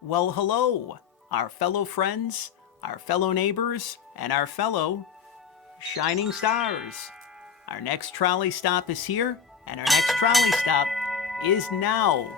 Well, hello, our fellow friends, our fellow neighbors, and our fellow shining stars. Our next trolley stop is here, and our next trolley stop is now.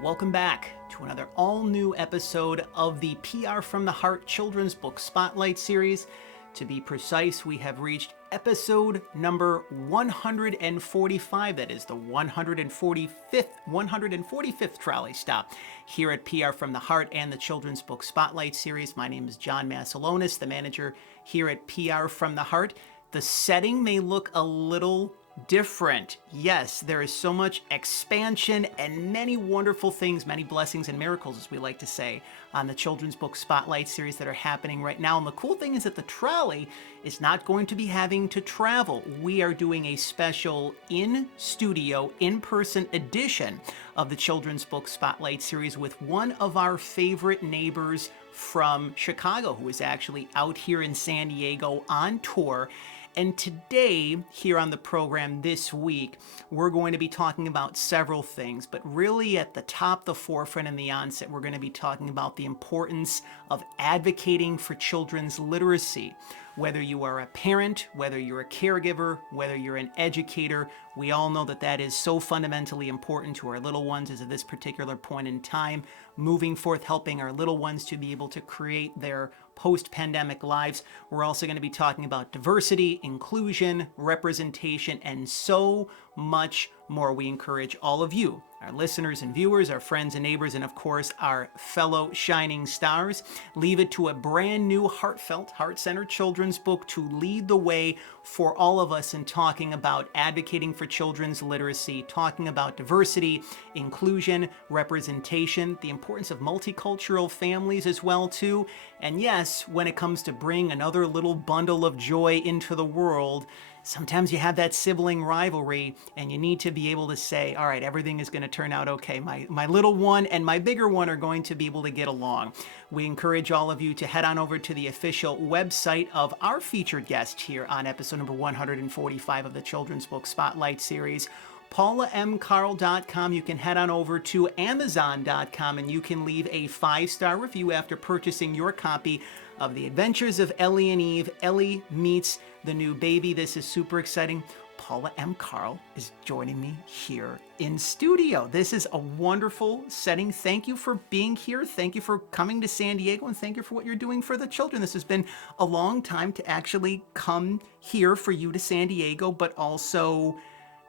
Welcome back to another all new episode of the PR from the Heart Children's Book Spotlight Series. To be precise, we have reached episode number 145. That is the 145th trolley stop here at PR from the Heart and the Children's Book Spotlight Series. My name is John Masiulionis, the manager here at PR from the Heart. The setting may look a little different. Yes, there is so much expansion and many wonderful things, many blessings and miracles, as we like to say, on the Children's Book Spotlight series that are happening right now. And the cool thing is that the trolley is not going to be having to travel. We are doing a special in-studio, in-person edition of the Children's Book Spotlight series with one of our favorite neighbors from Chicago, who is actually out here in San Diego on tour. And today, here on the program this week, we're going to be talking about several things, but really at the top, the forefront, and the onset, we're going to be talking about the importance of advocating for children's literacy. Whether you are a parent, whether you're a caregiver, whether you're an educator, we all know that that is so fundamentally important to our little ones as at this particular point in time, moving forth, helping our little ones to be able to create their post-pandemic lives. We're also going to be talking about diversity, inclusion, representation, and so much more. We encourage all of you, our listeners and viewers, our friends and neighbors, and of course, our fellow shining stars, leave it to a brand new heartfelt, heart-centered children's book to lead the way for all of us in talking about advocating for children's literacy, talking about diversity, inclusion, representation, the importance of multicultural families as well too. And yes, when it comes to bring another little bundle of joy into the world, sometimes you have that sibling rivalry and you need to be able to say, all right, everything is going to turn out okay. My little one and my bigger one are going to be able to get along. We encourage all of you to head on over to the official website of our featured guest here on episode number 145 of the Children's Book Spotlight Series, PaulaMKarll.com. You can head on over to Amazon.com and you can leave a 5-star review after purchasing your copy of The Adventures of Ellie and Eve. Ellie meets the new baby. This is super exciting. Paula M. Karll is joining me here in studio. This is a wonderful setting. Thank you for being here. Thank you for coming to San Diego, and thank you for what you're doing for the children. This has been a long time to actually come here for you to San Diego, but also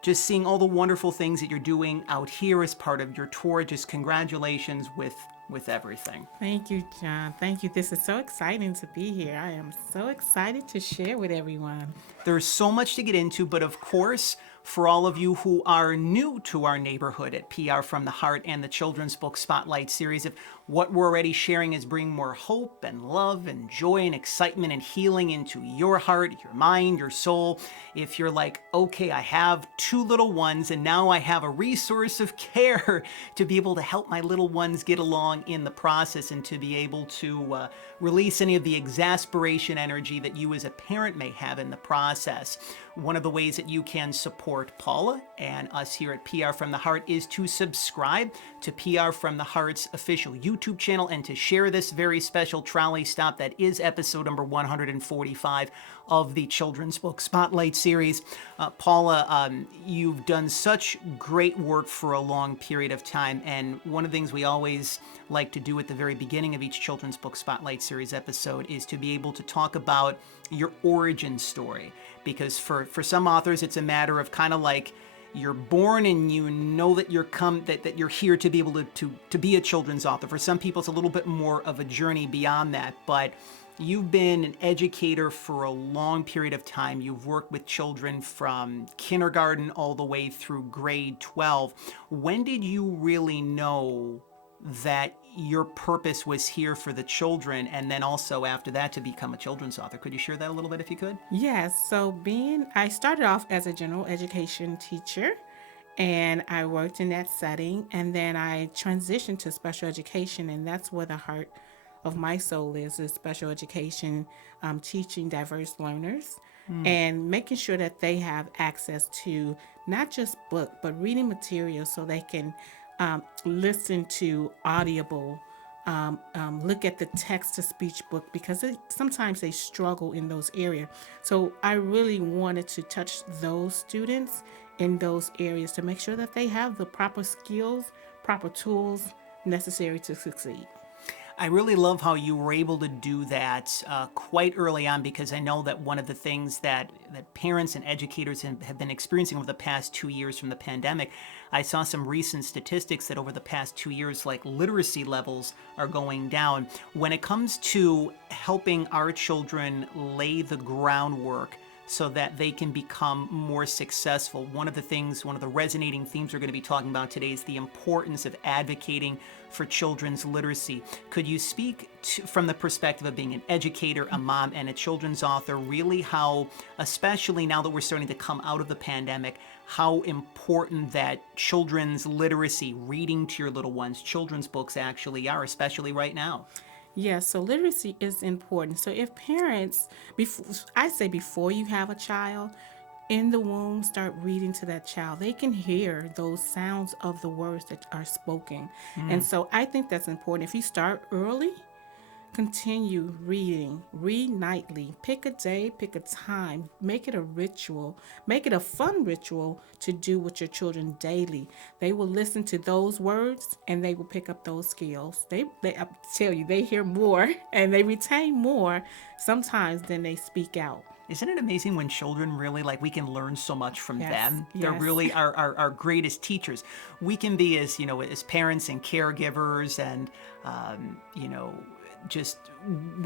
just seeing all the wonderful things that you're doing out here as part of your tour. Just congratulations with everything. Thank you, John. Thank you. This is so exciting to be here. I am so excited to share with everyone. There's so much to get into, but of course, for all of you who are new to our neighborhood at PR from the Heart and the Children's Book Spotlight Series, if what we're already sharing is bringing more hope and love and joy and excitement and healing into your heart, your mind, your soul, if you're like, okay, I have 2 little ones and now I have a resource of care to be able to help my little ones get along in the process and to be able to release any of the exasperation energy that you as a parent may have in the process. One of the ways that you can support Paula and us here at PR from the Heart is to subscribe to PR from the Heart's official YouTube channel and to share this very special trolley stop that is episode number 145 of the Children's Book Spotlight Series. Paula, you've done such great work for a long period of time, and one of the things we always like to do at the very beginning of each Children's Book Spotlight Series episode is to be able to talk about your origin story, because for some authors it's a matter of kind of like you're born and you know that that you're here to be able to be a children's author. For some people it's a little bit more of a journey beyond that, but you've been an educator for a long period of time. You've worked with children from kindergarten all the way through grade 12. When did you really know that your purpose was here for the children, and then also after that to become a children's author? Could you share that a little bit if you could? Yes, so I started off as a general education teacher, and I worked in that setting, and then I transitioned to special education, and that's where the heart of my soul is special education, teaching diverse learners and making sure that they have access to not just book, but reading material so they can listen to audible look at the text-to-speech book, because sometimes they struggle in those areas. So I really wanted to touch those students in those areas to make sure that they have the proper skills, proper tools necessary to succeed. I really love how you were able to do that quite early on, because I know that one of the things that parents and educators have been experiencing over the past 2 years from the pandemic, I saw some recent statistics that over the past 2 years, like literacy levels are going down. When it comes to helping our children lay the groundwork so that they can become more successful, one of the resonating themes we're going to be talking about today is the importance of advocating for children's literacy. Could you speak from the perspective of being an educator, a mom, and a children's author, really how, especially now that we're starting to come out of the pandemic, how important that children's literacy, reading to your little ones, children's books actually are, especially right now? Yes, so literacy is important. So if parents, I say before you have a child, in the womb, start reading to that child, they can hear those sounds of the words that are spoken. And so I think that's important. If you start early, continue reading, read nightly, pick a day, pick a time, make it a ritual, make it a fun ritual to do with your children daily. They will listen to those words and they will pick up those skills. I tell you, they hear more and they retain more sometimes than they speak out. Isn't it amazing when children really, like, we can learn so much from Yes, them? They're yes. really our greatest teachers. We can be, as as parents and caregivers, and just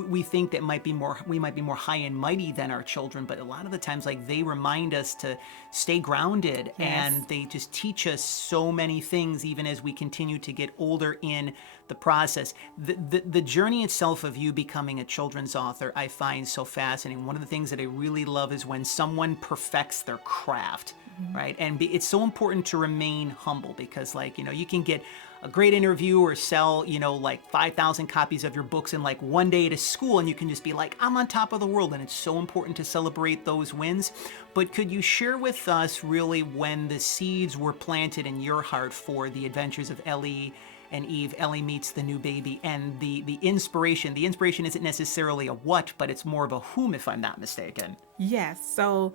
we think that we might be more high and mighty than our children, but a lot of the times, like, they remind us to stay grounded. Yes. And they just teach us so many things even as we continue to get older in the process. The journey itself of you becoming a children's author, I find so fascinating. One of the things that I really love is when someone perfects their craft, right? And it's so important to remain humble, because, like, you can get a great interview or sell, like 5,000 copies of your books in like one day at a school, and you can just be like, I'm on top of the world. And it's so important to celebrate those wins. But could you share with us really when the seeds were planted in your heart for the adventures of Ellie and Eve, Ellie meets the new baby, and the inspiration? The inspiration isn't necessarily a what, but it's more of a whom, if I'm not mistaken. Yes. So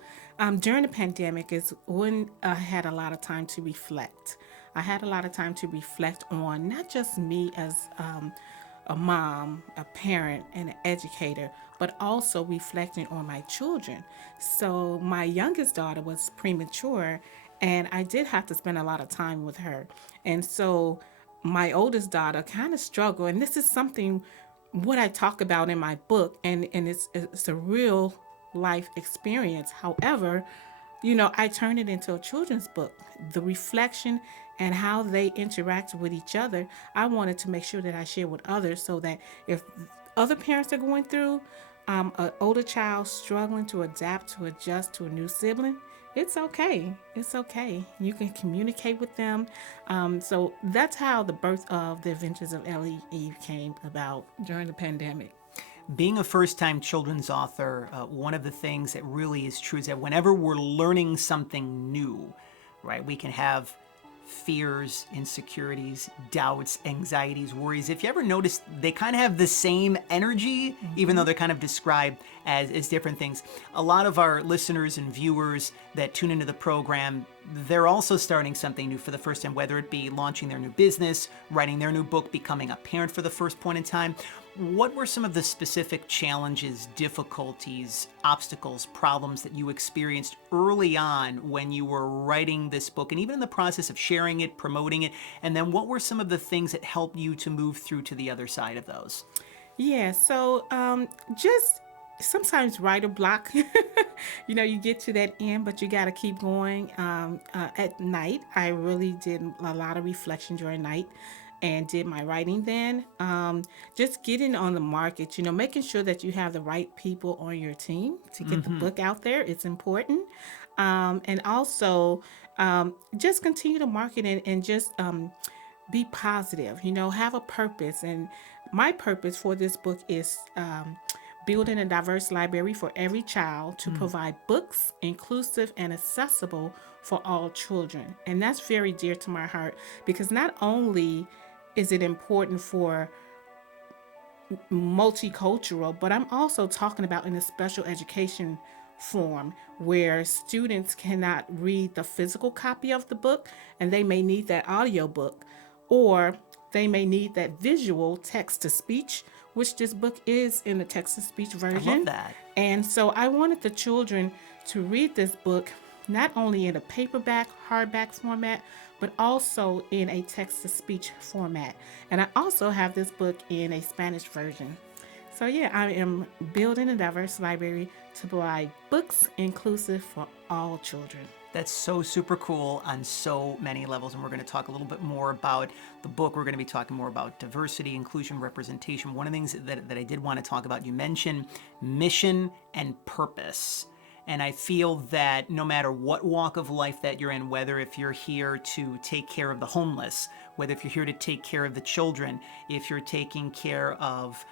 during the pandemic is when I had a lot of time to reflect. I had a lot of time to reflect on not just me as a mom, a parent, and an educator, but also reflecting on my children. So my youngest daughter was premature, and I did have to spend a lot of time with her. And so my oldest daughter kind of struggled, and this is something what I talk about in my book, and it's a real life experience. However, I turned it into a children's book. The reflection and how they interact with each other, I wanted to make sure that I share with others, so that if other parents are going through an older child struggling to adapt, to adjust to a new sibling, it's okay. It's okay. You can communicate with them. So that's how the birth of The Adventures of Ellie and Eve came about during the pandemic. Being a first-time children's author, one of the things that really is true is that whenever we're learning something new, right, we can have fears, insecurities, doubts, anxieties, worries. If you ever notice, they kind of have the same energy, even though they're kind of described as different things. A lot of our listeners and viewers that tune into the program, they're also starting something new for the first time, whether it be launching their new business, writing their new book, becoming a parent for the first point in time. What were some of the specific challenges, difficulties, obstacles, problems that you experienced early on when you were writing this book, and even in the process of sharing it, promoting it? And then what were some of the things that helped you to move through to the other side of those? Yeah, so just sometimes writer block. You get to that end, but you got to keep going. At night, I really did a lot of reflection during night and did my writing then. Just getting on the market, making sure that you have the right people on your team to get the book out there. It's important. And also just continue to market and just be positive, have a purpose. And my purpose for this book is building a diverse library for every child to provide books inclusive and accessible for all children. And that's very dear to my heart, because not only is it important for multicultural, but I'm also talking about in a special education form where students cannot read the physical copy of the book and they may need that audio book, or they may need that visual text to speech, which this book is in the text to speech I love version. that. And so I wanted the children to read this book not only in a paperback, hardback format, but also in a text to speech format. And I also have this book in a Spanish version. So, yeah, I am building a diverse library to provide books inclusive for all children. That's so super cool on so many levels. And we're going to talk a little bit more about the book. We're going to be talking more about diversity, inclusion, representation. One of the things that I did want to talk about, you mentioned mission and purpose. And I feel that no matter what walk of life that you're in, whether if you're here to take care of the homeless, whether if you're here to take care of the children, if you're taking care of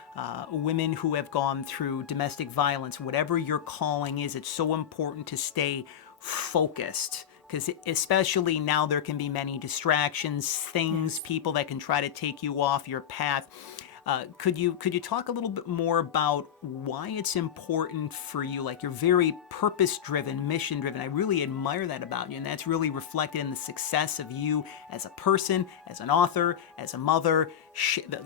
women who have gone through domestic violence, whatever your calling is, it's so important to stay focused, because especially now there can be many distractions, things, people that can try to take you off your path. Could you talk a little bit more about why it's important for you? Like, you're very purpose driven, mission driven. I really admire that about you, and that's really reflected in the success of you as a person, as an author, as a mother,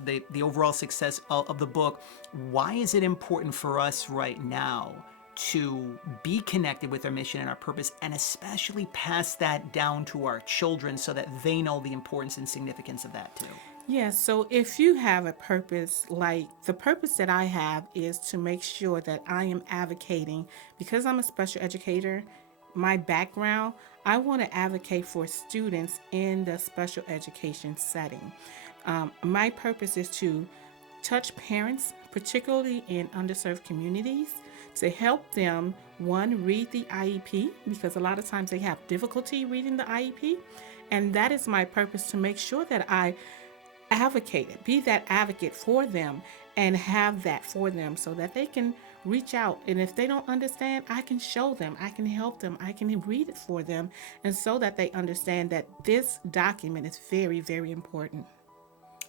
the overall success of the book. Why is it important for us right now to be connected with our mission and our purpose, and especially pass that down to our children so that they know the importance and significance of that too? Yeah, so if you have a purpose, like the purpose that I have is to make sure that I am advocating, because I'm a special educator, my background, I want to advocate for students in the special education setting. My purpose is to touch parents, particularly in underserved communities, to help them, one, read the IEP, because a lot of times they have difficulty reading the IEP. And that is my purpose, to make sure that I advocate it, be that advocate for them, and have that for them so that they can reach out. And if they don't understand, I can show them, I can help them, I can read it for them, and so that they understand that this document is very, very important.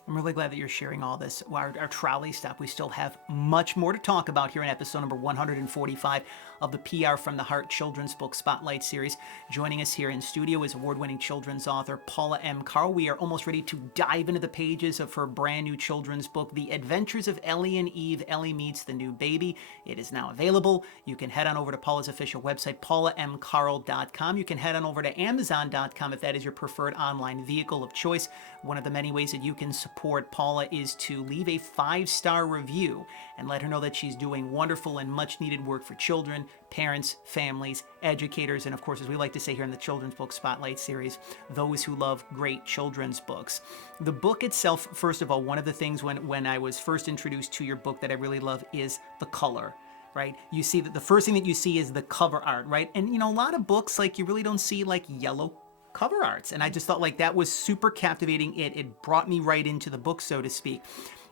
I'm really glad that you're sharing all this. Our trolley stop, we still have much more to talk about here in episode number 145 of the PR from the Heart Children's Book Spotlight Series. Joining us here in studio is award-winning children's author Paula M. Karll. We are almost ready to dive into the pages of her brand new children's book, The Adventures of Ellie and Eve, Ellie Meets the New Baby. It is now available. You can head on over to Paula's official website, paulamkarll.com. You can head on over to amazon.com if that is your preferred online vehicle of choice. One of the many ways that you can support Paula is to leave a 5-star review and let her know that she's doing wonderful and much needed work for children, parents, families, educators, and of course, as we like to say here in the Children's Book Spotlight Series, those who love great children's books. The book itself, first of all, one of the things when I was first introduced to your book that I really love is the color. Right? You see that the first thing that you see is the cover art, right? And a lot of books, like, you really don't see like yellow cover arts. And I just thought like that was super captivating. It brought me right into the book, so to speak.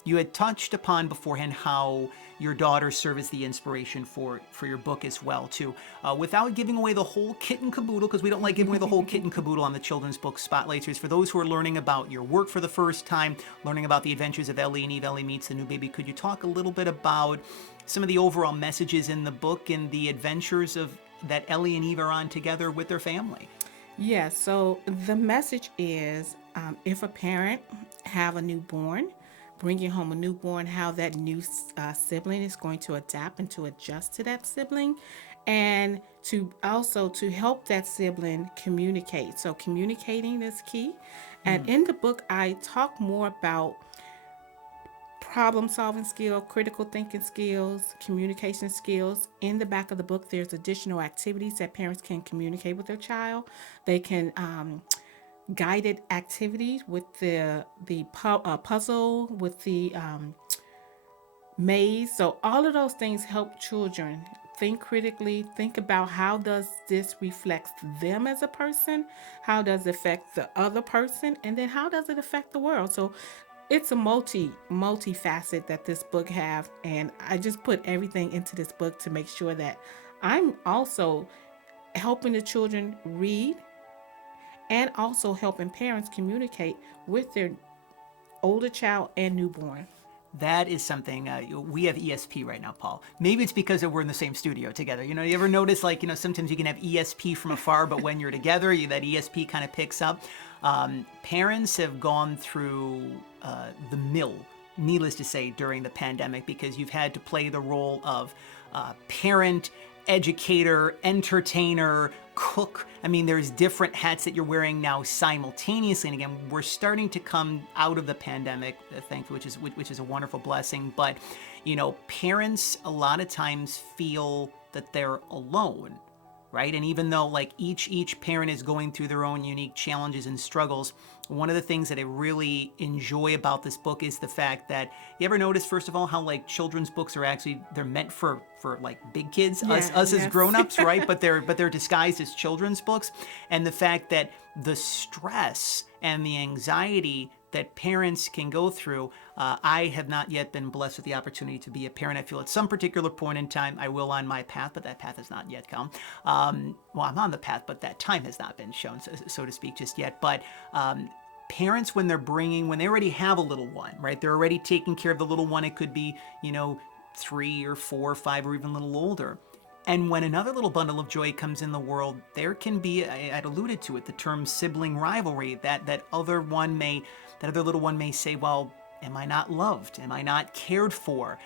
You had touched upon beforehand how your daughter served as the inspiration for your book as well, too. Without giving away the whole kit and caboodle, because we don't like giving away the whole kit and caboodle on the Children's Book Spotlight Series. For those who are learning about your work for the first time, learning about the adventures of Ellie and Eve, Ellie Meets the New Baby, could you talk a little bit about some of the overall messages in the book and the adventures of that Ellie and Eve are on together with their family? Yeah, so the message is, if a parent have a newborn, bringing home a newborn, how that new sibling is going to adapt and to adjust to that sibling, and to also to help that sibling communicate. So communicating is key. And in the book, I talk more about problem solving skill, critical thinking skills, communication skills. In the back of the book, there's additional activities that parents can communicate with their child. They can guided activities with the puzzle, with the maze. So all of those things help children think critically, think about how does this reflect them as a person, how does it affect the other person, and then how does it affect the world. So it's a multi-facet that this book have, and I just put everything into this book to make sure that I'm also helping the children read and also helping parents communicate with their older child and newborn. That is something, we have ESP right now, Paul. Maybe it's because we're in the same studio together. You ever notice, like, sometimes you can have ESP from afar, but when you're together, that ESP kind of picks up. Parents have gone through the mill, needless to say, during the pandemic, because you've had to play the role of parent, educator, entertainer, cook. I mean, there's different hats that you're wearing now simultaneously. And again, we're starting to come out of the pandemic, thankfully, which is a wonderful blessing. But, parents a lot of times feel that they're alone, right? And even though like each parent is going through their own unique challenges and struggles, one of the things that I really enjoy about this book is the fact that, you ever notice, first of all, how like children's books are actually, they're meant for like big kids, us as grown-ups, right? But they're disguised as children's books. And the fact that the stress and the anxiety that parents can go through, I have not yet been blessed with the opportunity to be a parent. I feel at some particular point in time I will on my path, but that path has not yet come. Well, I'm on the path, but that time has not been shown, so to speak, just yet. But parents, when they already have a little one, right? They're already taking care of the little one. It could be, 3 or 4 or 5 or even a little older. And when another little bundle of joy comes in the world, there can be, I'd alluded to it, the term sibling rivalry, that other little one may say, well, am I not loved? Am I not cared for?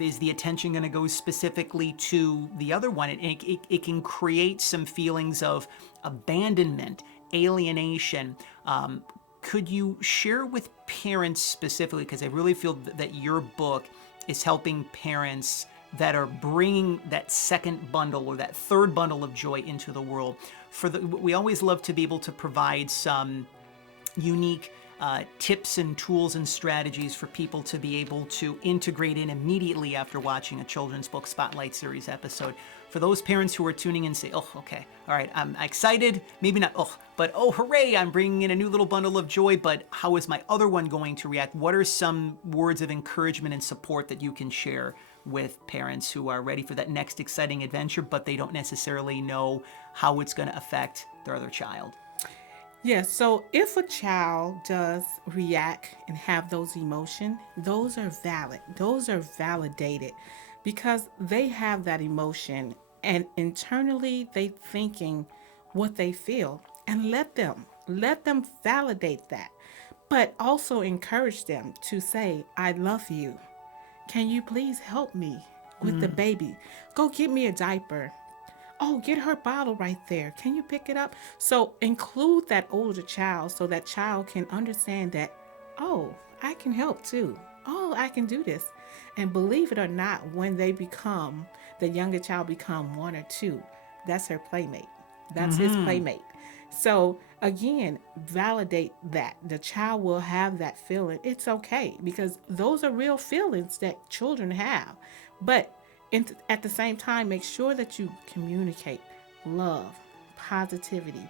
Is the attention going to go specifically to the other one? It can create some feelings of abandonment, alienation. Could you share with parents specifically, because I really feel that your book is helping parents that are bringing that second bundle or that third bundle of joy into the world. We always love to be able to provide some unique tips and tools and strategies for people to be able to integrate in immediately after watching a children's book Spotlight Series episode. For those parents who are tuning in and say, oh, okay, all right, I'm excited, maybe not, but hooray, I'm bringing in a new little bundle of joy, but how is my other one going to react? What are some words of encouragement and support that you can share with parents who are ready for that next exciting adventure, but they don't necessarily know how it's going to affect their other child? Yes, so if a child does react and have those emotions, those are valid. Those are validated because they have that emotion and internally they thinking what they feel, and let them validate that. But also encourage them to say, I love you. Can you please help me with the baby? Go get me a diaper. Oh, get her bottle right there. Can you pick it up? So include that older child so that child can understand that, oh, I can help too. Oh, I can do this. And believe it or not, when the younger child become 1 or 2, that's her playmate. That's his playmate. So again, validate that. The child will have that feeling. It's okay because those are real feelings that children have. But at the same time, make sure that you communicate love, positivity,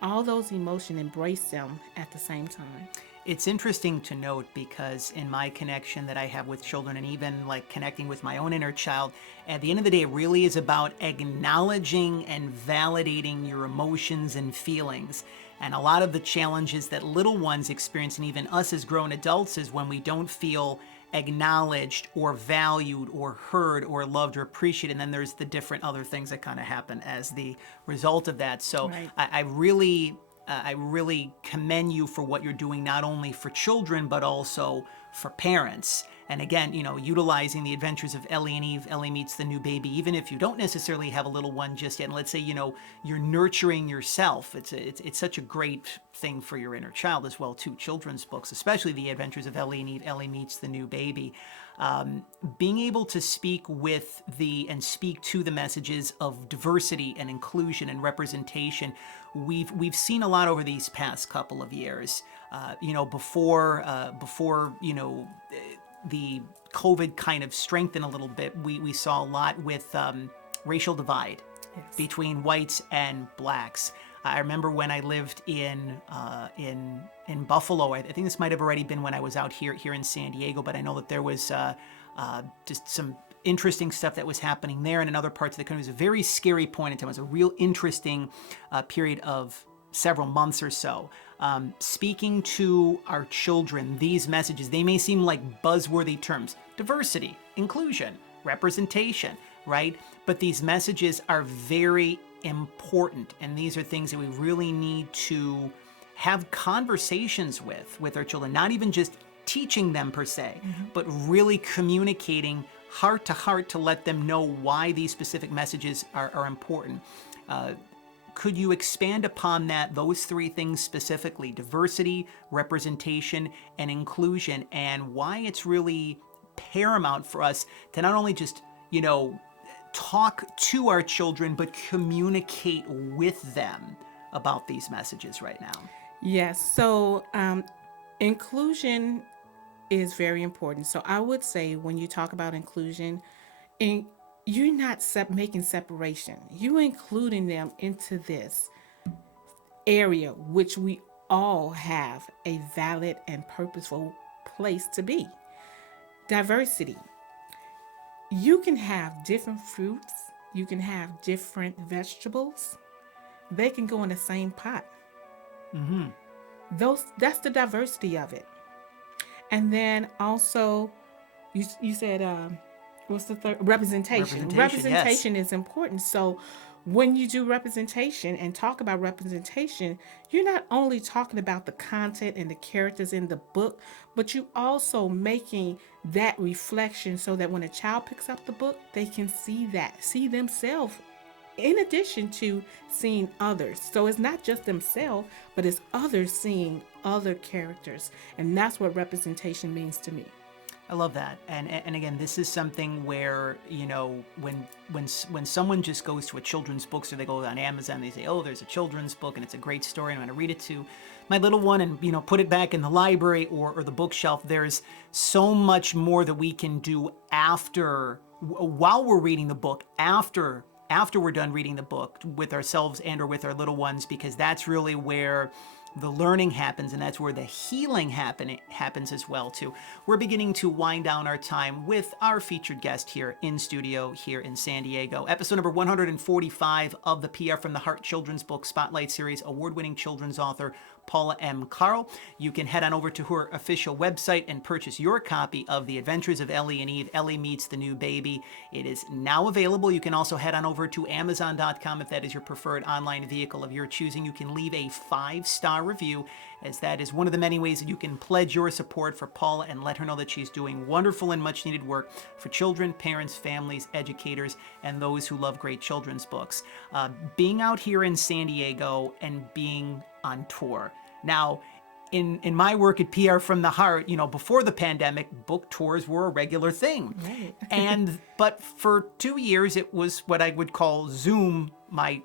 all those emotions, embrace them at the same time. It's interesting to note because in my connection that I have with children and even like connecting with my own inner child, at the end of the day, it really is about acknowledging and validating your emotions and feelings. And a lot of the challenges that little ones experience, and even us as grown adults, is when we don't feel acknowledged or valued or heard or loved or appreciated. And then there's the different other things that kind of happen as the result of that. So right. I really commend you for what you're doing, not only for children, but also for parents. And again, utilizing the adventures of Ellie and Eve, Ellie meets the new baby, even if you don't necessarily have a little one just yet. And let's say, you're nurturing yourself. It's such a great thing for your inner child as well, too. Children's books, especially the adventures of Ellie and Eve, Ellie meets the new baby. Being able to speak to the messages of diversity and inclusion and representation, we've seen a lot over these past couple of years. Before the COVID kind of strengthened a little bit, we saw a lot with racial divide between whites and blacks. I remember when I lived in Buffalo. I think this might have already been when I was out here in San Diego, but I know that there was just some interesting stuff that was happening there, and in other parts of the country. It was a very scary point in time. It was a real interesting period of several months or so. speaking to our children, these messages, they may seem like buzzworthy terms: diversity, inclusion, representation, right? But these messages are very important, and these are things that we really need to have conversations with our children, not even just teaching them per se, but really communicating heart to let them know why these specific messages are important. Could you expand upon that, those three things specifically: diversity, representation, and inclusion, and why it's really paramount for us to not only just, talk to our children, but communicate with them about these messages right now? Yes. So inclusion is very important. So I would say when you talk about inclusion, in, you're not making separation. You're including them into this area, which we all have a valid and purposeful place to be. Diversity. You can have different fruits. You can have different vegetables. They can go in the same pot. That's the diversity of it. And then also, you said what's the third? Representation. Representation Yes. is important. So when you do representation and talk about representation, you're not only talking about the content and the characters in the book, but you also making that reflection so that when a child picks up the book, they can see that, see themselves in addition to seeing others. So it's not just themselves, but it's others seeing other characters. And that's what representation means to me. I love that, and again, this is something where, when someone just goes to a children's bookstore, they go on Amazon, they say, "Oh, there's a children's book and it's a great story, and I'm going to read it to my little one and put it back in the library or the bookshelf." There's so much more that we can do while we're reading the book, after we're done reading the book, with ourselves and or with our little ones, because that's really where the learning happens, and that's where the healing happens as well too. We're beginning to wind down our time with our featured guest here in studio here in San Diego. Episode number 145 of the PR from the Heart Children's Book Spotlight Series, award-winning children's author Paula M. Karll. You can head on over to her official website and purchase your copy of The Adventures of Ellie and Eve, Ellie Meets the New Baby. It is now available. You can also head on over to Amazon.com if that is your preferred online vehicle of your choosing. You can leave a 5-star review, as that is one of the many ways that you can pledge your support for Paula and let her know that she's doing wonderful and much needed work for children, parents, families, educators, and those who love great children's books. Being out here in San Diego and being on tour. Now, in my work at PR from the Heart, before the pandemic, book tours were a regular thing. Right. But for 2 years, it was what I would call Zoom. My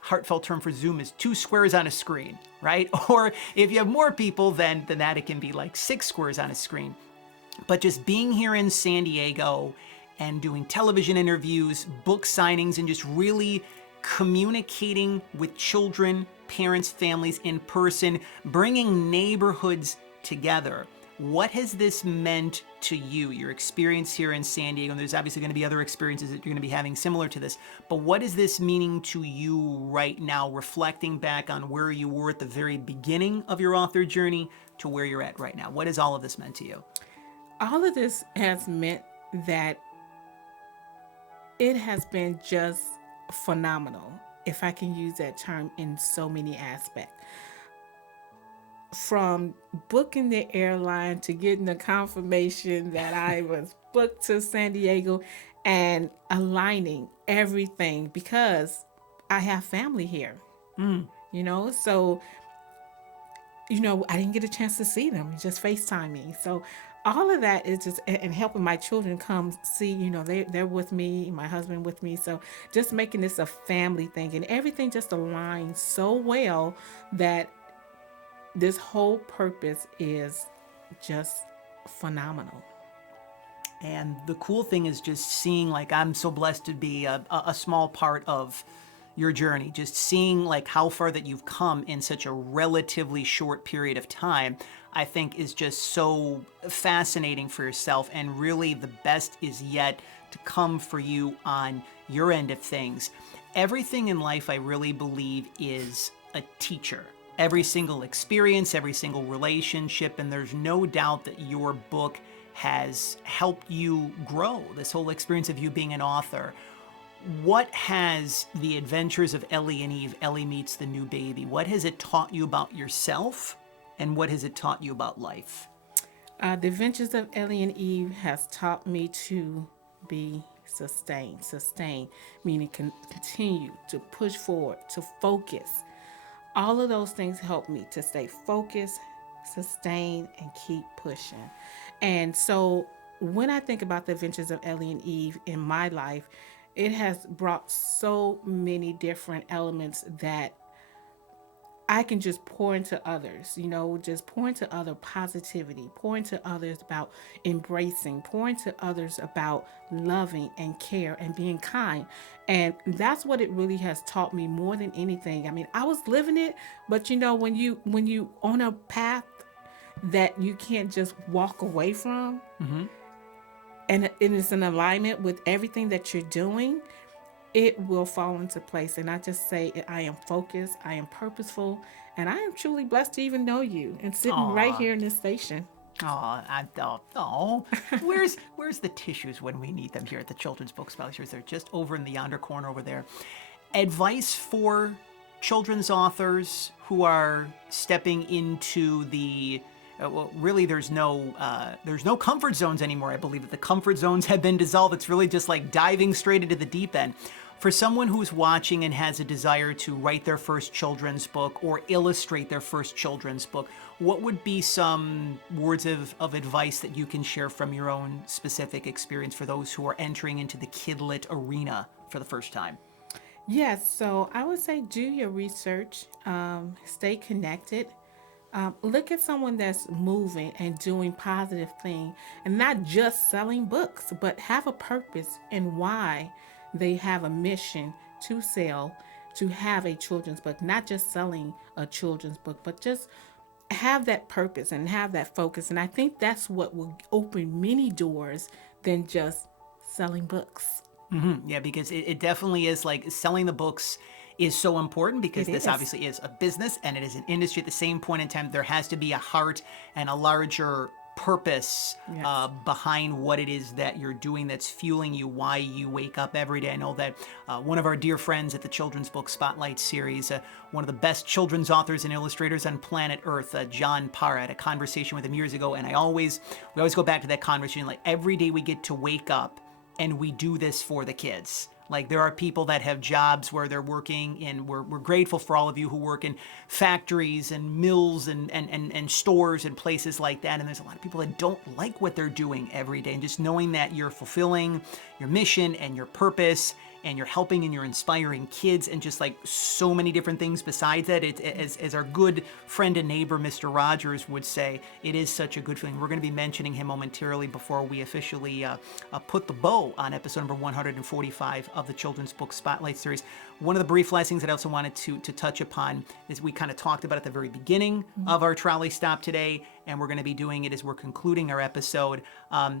heartfelt term for Zoom is 2 squares on a screen, right? Or if you have more people, then that it can be like 6 squares on a screen. But just being here in San Diego and doing television interviews, book signings, and just really communicating with children, parents, families in person, bringing neighborhoods together. What has this meant to you, your experience here in San Diego? And there's obviously going to be other experiences that you're going to be having similar to this, but what is this meaning to you right now, reflecting back on where you were at the very beginning of your author journey to where you're at right now? What has all of this meant to you? All of this has meant that it has been just phenomenal, if I can use that term, in so many aspects. From booking the airline to getting the confirmation that I was booked to San Diego and aligning everything, because I have family here, so, I didn't get a chance to see them, just FaceTime me. So all of that is just, and helping my children come see, they're with me, my husband with me. So just making this a family thing, and everything just aligns so well that this whole purpose is just phenomenal. And the cool thing is just seeing, I'm so blessed to be a small part of your journey, just seeing how far that you've come in such a relatively short period of time, I think is just so fascinating for yourself, and really the best is yet to come for you on your end of things. Everything in life, I really believe, is a teacher, every single experience, every single relationship, and there's no doubt that your book has helped you grow, this whole experience of you being an author. What has The Adventures of Ellie and Eve, Ellie Meets the New Baby, what has it taught you about yourself, and what has it taught you about life? The Adventures of Ellie and Eve has taught me to be sustained, meaning continue to push forward, to focus. All of those things help me to stay focused, sustain, and keep pushing. And so when I think about the Adventures of Ellie and Eve in my life, it has brought so many different elements that I can just pour into others, just pour into other positivity, pour into others about embracing, pour into others about loving and care and being kind. And that's what it really has taught me more than anything. I mean, I was living it, but when you on a path that you can't just walk away from, and it's in alignment with everything that you're doing, it will fall into place. And I just say, I am focused, I am purposeful, and I am truly blessed to even know you and sitting right here in this station. Oh, where's the tissues when we need them here at the Children's Book Sponsors? They're just over in the yonder corner over there. Advice for children's authors who are stepping into the well, really, there's no comfort zones anymore. I believe that the comfort zones have been dissolved. It's really just like diving straight into the deep end. For someone who's watching and has a desire to write their first children's book or illustrate their first children's book, what would be some words of advice that you can share from your own specific experience for those who are entering into the kidlit arena for the first time? Yes, so I would say do your research, stay connected. Look at someone that's moving and doing positive thing, and not just selling books, but have a purpose and why they have a mission to sell, to have a children's book, not just selling a children's book, but just have that purpose and have that focus. And I think that's what will open many doors than just selling books. Yeah, because it definitely is like selling the books is so important because this obviously is a business and it is an industry. At the same point in time, there has to be a heart and a larger purpose behind what it is that you're doing that's fueling you, why you wake up every day. I know that one of our dear friends at the Children's Book Spotlight series, one of the best children's authors and illustrators on planet Earth, John Masiulionis, I had a conversation with him years ago, and we always go back to that conversation. Like every day we get to wake up and we do this for the kids. Like there are people that have jobs where they're working, and we're grateful for all of you who work in factories and mills and stores and places like that. And there's a lot of people that don't like what they're doing every day. And just knowing that you're fulfilling your mission and your purpose, and you're helping and you're inspiring kids, and just like so many different things besides that. As our good friend and neighbor, Mr. Rogers, would say, it is such a good feeling. We're going to be mentioning him momentarily before we officially put the bow on episode number 145 of the Children's Book Spotlight series. One of the brief lessons that I also wanted to touch upon is we kind of talked about at the very beginning of our trolley stop today, and we're going to be doing it as we're concluding our episode,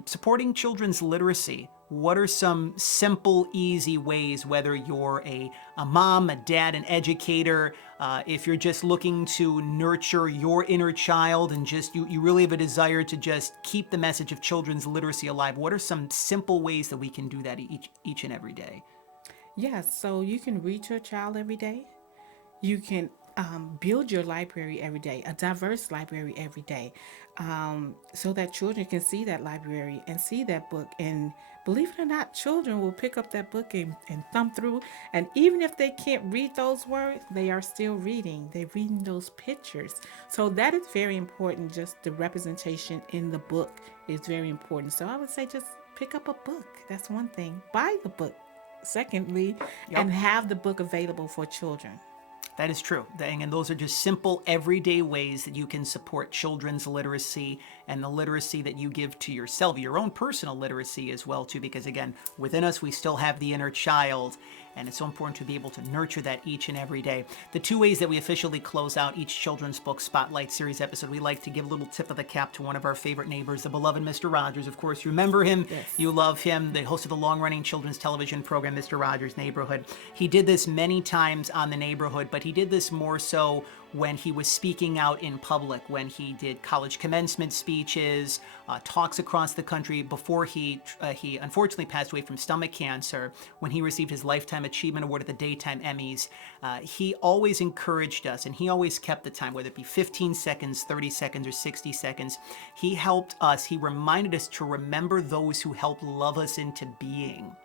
supporting children's literacy. What are some simple, easy ways, whether you're a mom, a dad, an educator, if you're just looking to nurture your inner child and just you really have a desire to just keep the message of children's literacy alive, what are some simple ways that we can do that each and every day? Yes, so you can read your child every day. You can build your library every day, a diverse library every day, so that children can see that library and see that book. And believe it or not, children will pick up that book and thumb through. And even if they can't read those words, they are still reading. They're reading those pictures. So that is very important. Just the representation in the book is very important. So I would say just pick up a book. That's one thing. Buy the book. Secondly, and have the book available for children. That is true. And those are just simple, everyday ways that you can support children's literacy and the literacy that you give to yourself, your own personal literacy as well, too, because again, within us, we still have the inner child, and it's so important to be able to nurture that each and every day. The two ways that we officially close out each Children's Book Spotlight series episode, we like to give a little tip of the cap to one of our favorite neighbors, the beloved Mr. Rogers. Of course, you remember him. Yes. You love him, the host of the long-running children's television program, Mr. Rogers' Neighborhood. He did this many times on The Neighborhood, but he did this more so when he was speaking out in public, when he did college commencement speeches, talks across the country before he unfortunately passed away from stomach cancer, when he received his Lifetime Achievement Award at the Daytime Emmys. He always encouraged us, and he always kept the time, whether it be 15 seconds, 30 seconds, or 60 seconds. He helped us, he reminded us to remember those who helped love us into being.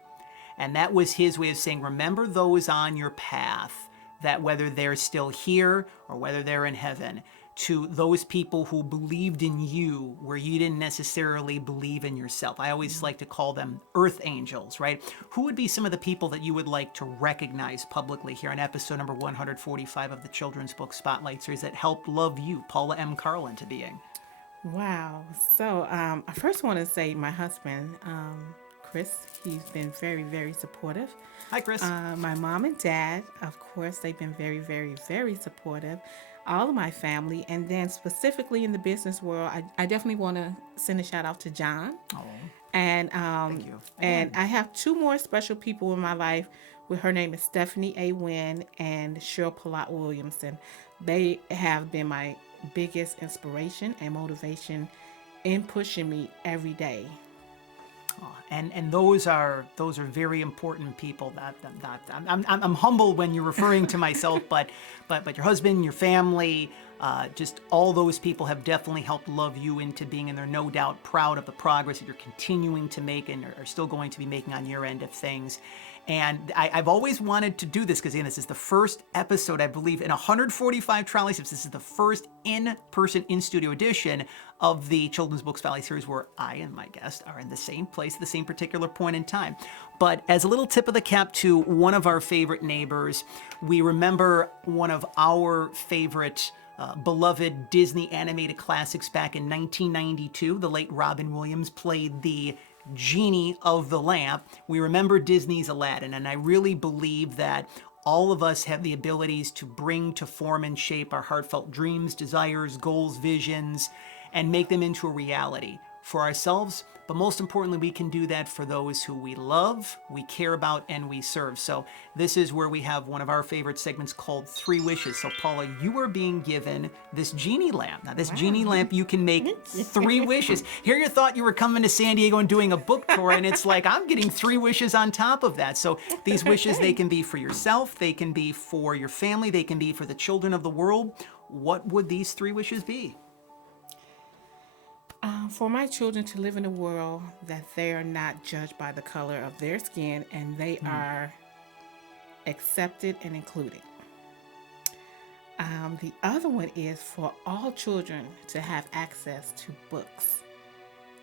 And that was his way of saying, remember those on your path, that whether they're still here or whether they're in heaven, to those people who believed in you where you didn't necessarily believe in yourself. I always like to call them earth angels, right? Who would be some of the people that you would like to recognize publicly here in episode number 145 of the Children's Book Spotlight series that helped love you, Paula M. Karll, into being? Wow. So I first want to say my husband, Chris, he's been very, very supportive. Hi, Chris. My mom and dad, of course, they've been very, very, very supportive. All of my family, and then specifically in the business world, I definitely want to send a shout out to John. Oh, And thank you. and I have two more special people in my life. Her name is Stephanie A. Wynn and Cheryl Palat Williamson. They have been my biggest inspiration and motivation in pushing me every day. And those are very important people. I'm humbled when you're referring to myself, but your husband, your family, just all those people have definitely helped love you into being, and they're no doubt proud of the progress that you're continuing to make and are still going to be making on your end of things. And I've always wanted to do this because, again, this is the first episode, I believe, in 145 Trolley Sips. This is the first in-person, in-studio edition of the Children's Books Valley series where I and my guest are in the same place at the same particular point in time. But as a little tip of the cap to one of our favorite neighbors, we remember one of our favorite beloved Disney animated classics back in 1992. The late Robin Williams played the genie of the lamp. We remember Disney's Aladdin, and I really believe that all of us have the abilities to bring to form and shape our heartfelt dreams, desires, goals, visions, and make them into a reality for ourselves. But most importantly, we can do that for those who we love, we care about, and we serve. So this is where we have one of our favorite segments called 3 Wishes. So Paula, you are being given this genie lamp. Now this genie lamp, you can make 3 wishes. Here you thought you were coming to San Diego and doing a book tour, and it's like, I'm getting 3 wishes on top of that. So these wishes, they can be for yourself, they can be for your family, they can be for the children of the world. What would these 3 wishes be? For my children to live in a world that they are not judged by the color of their skin and they are accepted and included. The other one is for all children to have access to books,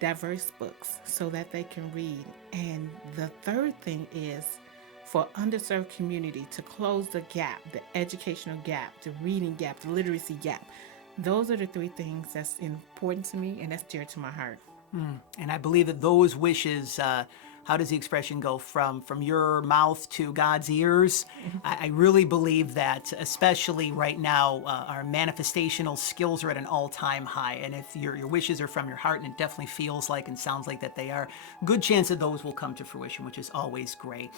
diverse books, so that they can read. And the third thing is for underserved community to close the gap, the educational gap, the reading gap, the literacy gap. Those are the 3 things that's important to me and that's dear to my heart. And I believe that those wishes, how does the expression go, from your mouth to God's ears? I really believe that, especially right now, our manifestational skills are at an all-time high. And if your wishes are from your heart, and it definitely feels like and sounds like that they are, good chance that those will come to fruition, which is always great.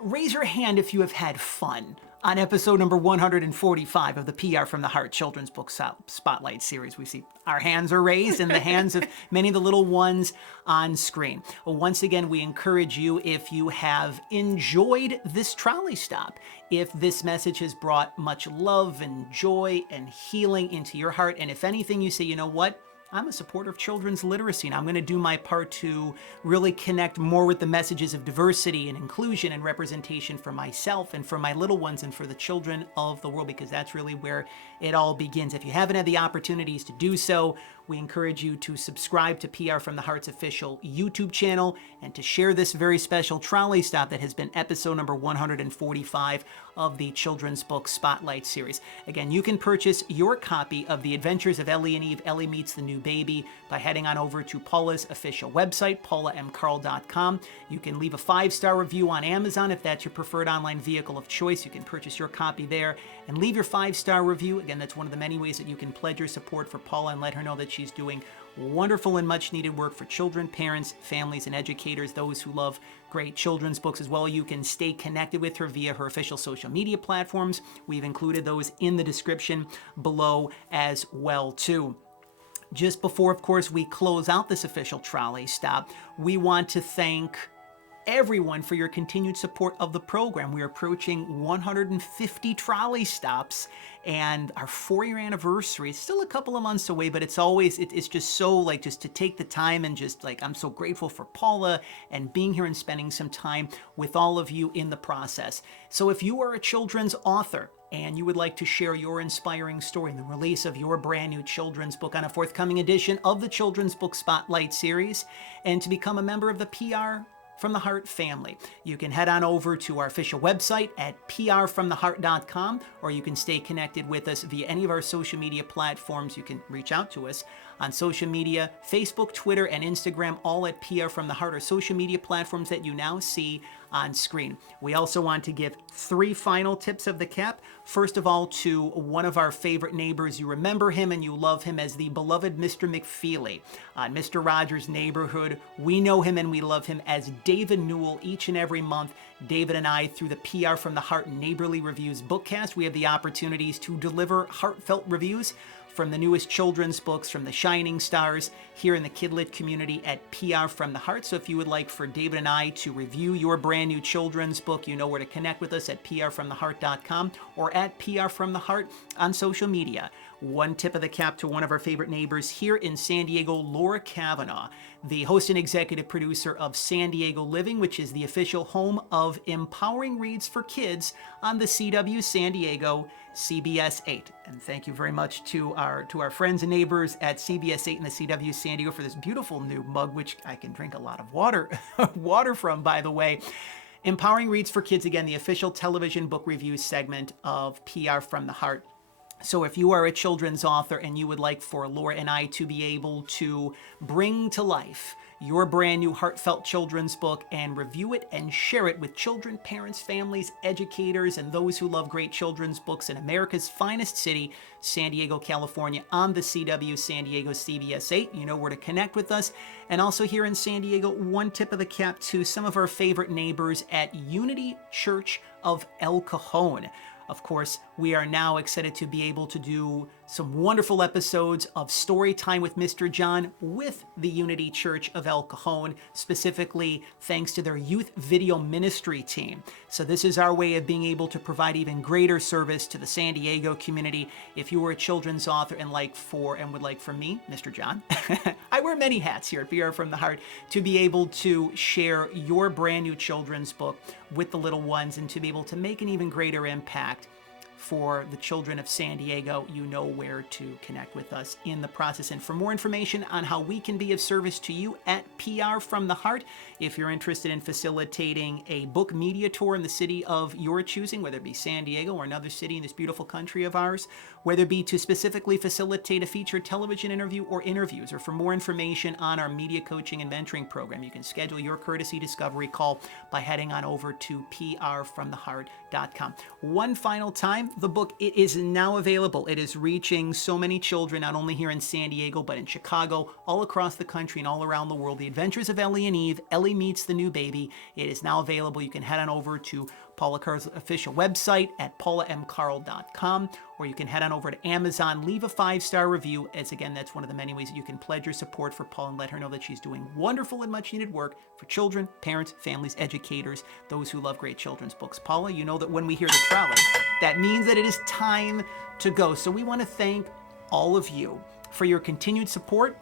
Raise your hand if you have had fun on episode number 145 of the PR from the Heart Children's Book Spotlight series. We see our hands are raised and the hands of many of the little ones on screen. Well, once again, we encourage you, if you have enjoyed this trolley stop, if this message has brought much love and joy and healing into your heart, and if anything, you say, you know what? I'm a supporter of children's literacy, and I'm going to do my part to really connect more with the messages of diversity and inclusion and representation for myself and for my little ones and for the children of the world, because that's really where it all begins. If you haven't had the opportunities to do so, we encourage you to subscribe to PR from the Heart's official YouTube channel and to share this very special trolley stop that has been episode number 145 of the Children's Book Spotlight series. Again, you can purchase your copy of The Adventures of Ellie and Eve, Ellie Meets the New Baby, by heading on over to Paula's official website, paulamkarll.com. You can leave a 5-star review on Amazon if that's your preferred online vehicle of choice. You can purchase your copy there and leave your 5-star review. Again, that's one of the many ways that you can pledge your support for Paula and let her know that she's doing Wonderful and much needed work for children, parents, families, and educators, those who love great children's books as well. You can stay connected with her via her official social media platforms. We've included those in the description below as well too. Just before, of course, we close out this official trolley stop, we want to thank everyone for your continued support of the program. We're approaching 150 trolley stops, and our 4-year anniversary is still a couple of months away, but it's just so like, just to take the time and just like, I'm so grateful for Paula and being here and spending some time with all of you in the process. So if you are a children's author and you would like to share your inspiring story in the release of your brand new children's book on a forthcoming edition of the Children's Book Spotlight series, and to become a member of the PR from the Heart family, you can head on over to our official website at prfromtheheart.com, or you can stay connected with us via any of our social media platforms. You can reach out to us on social media, Facebook, Twitter, and Instagram, all at PR from the Heart, or social media platforms that you now see on screen. We also want to give 3 final tips of the cap. First of all, to one of our favorite neighbors. You remember him and you love him as the beloved Mr. McFeely on Mr. Rogers' Neighborhood. We know him and we love him as David Newell. Each and every month, David and I, through the PR from the Heart Neighborly Reviews bookcast, we have the opportunities to deliver heartfelt reviews from the newest children's books, from the shining stars here in the Kidlit community at PR from the Heart. So if you would like for David and I to review your brand new children's book, you know where to connect with us at prfromtheheart.com or at PR from the Heart on social media. One tip of the cap to one of our favorite neighbors here in San Diego, Laura Kavanaugh, the host and executive producer of San Diego Living, which is the official home of Empowering Reads for Kids on the CW San Diego CBS 8. And thank you very much to our friends and neighbors at CBS 8 and the CW San Diego for this beautiful new mug, which I can drink a lot of water from, by the way. Empowering Reads for Kids, again, the official television book review segment of PR from the Heart. So if you are a children's author and you would like for Laura and I to be able to bring to life your brand new heartfelt children's book and review it and share it with children, parents, families, educators, and those who love great children's books in America's finest city, San Diego, California, on the CW San Diego CBS 8, you know where to connect with us. And also here in San Diego, one tip of the cap to some of our favorite neighbors at Unity Church of El Cajon. Of course, we are now excited to be able to do some wonderful episodes of Story Time with Mr. John with the Unity Church of El Cajon, specifically thanks to their youth video ministry team. So this is our way of being able to provide even greater service to the San Diego community. If you were a children's author and would like for me, Mr. John, I wear many hats here at PR from the Heart, to be able to share your brand new children's book with the little ones and to be able to make an even greater impact for the children of San Diego, you know where to connect with us in the process. And for more information on how we can be of service to you at PR from the Heart, if you're interested in facilitating a book media tour in the city of your choosing, whether it be San Diego or another city in this beautiful country of ours, whether it be to specifically facilitate a featured television interview or interviews, or for more information on our media coaching and mentoring program, you can schedule your courtesy discovery call by heading on over to prfromtheheart.com. One final time, the book, it is now available. It is reaching so many children, not only here in San Diego, but in Chicago, all across the country and all around the world. The Adventures of Ellie and Eve, Ellie Meets the New Baby. It is now available. You can head on over to Paula Karll's official website at paulamkarll.com, or you can head on over to Amazon, leave a 5-star review, as again, that's one of the many ways that you can pledge your support for Paula and let her know that she's doing wonderful and much needed work for children, parents, families, educators, those who love great children's books. Paula, you know that when we hear the trolley, that means that it is time to go. So we want to thank all of you for your continued support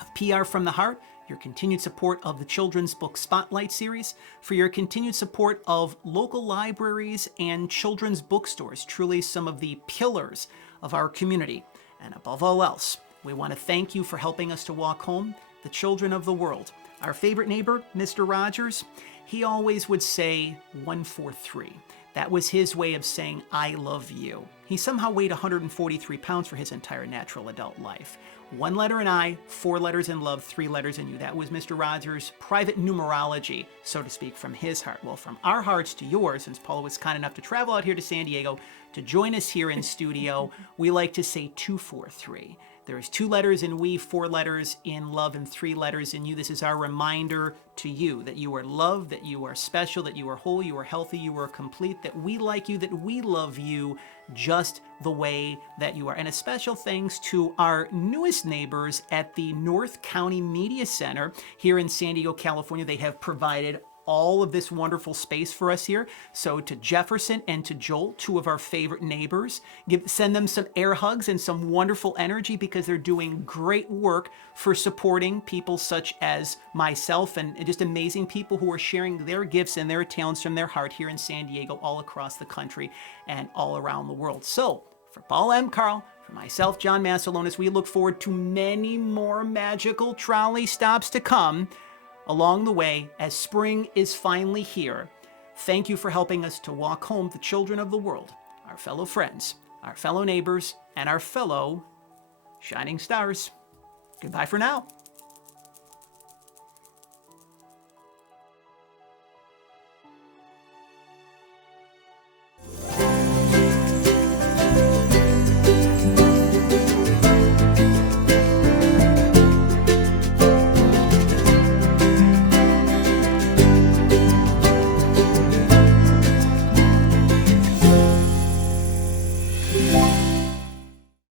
of PR from the Heart, your continued support of the Children's Book Spotlight series, for your continued support of local libraries and children's bookstores, truly some of the pillars of our community. And above all else, we want to thank you for helping us to walk home the children of the world. Our favorite neighbor, Mr. Rogers, he always would say 143. That was his way of saying, I love you. He somehow weighed 143 pounds for his entire natural adult life. 1 letter in I, 4 letters in love, 3 letters in you. That was Mr. Rogers' private numerology, so to speak, from his heart. Well, from our hearts to yours, since Paula was kind enough to travel out here to San Diego to join us here in studio, we like to say 243. There is 2 letters in we, 4 letters in love, and 3 letters in you. This is our reminder to you that you are loved, that you are special, that you are whole, you are healthy, you are complete, that we like you, that we love you just the way that you are. And a special thanks to our newest neighbors at the North County Media Center here in San Diego, California. They have provided all of this wonderful space for us here. So to Jefferson and to Joel, 2 of our favorite neighbors, send them some air hugs and some wonderful energy, because they're doing great work for supporting people such as myself and just amazing people who are sharing their gifts and their talents from their heart here in San Diego, all across the country and all around the world. So for Paula M. Karll, for myself, John Masiulionis, we look forward to many more magical trolley stops to come along the way as spring is finally here. Thank you for helping us to walk home the children of the world, our fellow friends, our fellow neighbors, and our fellow shining stars. Goodbye for now.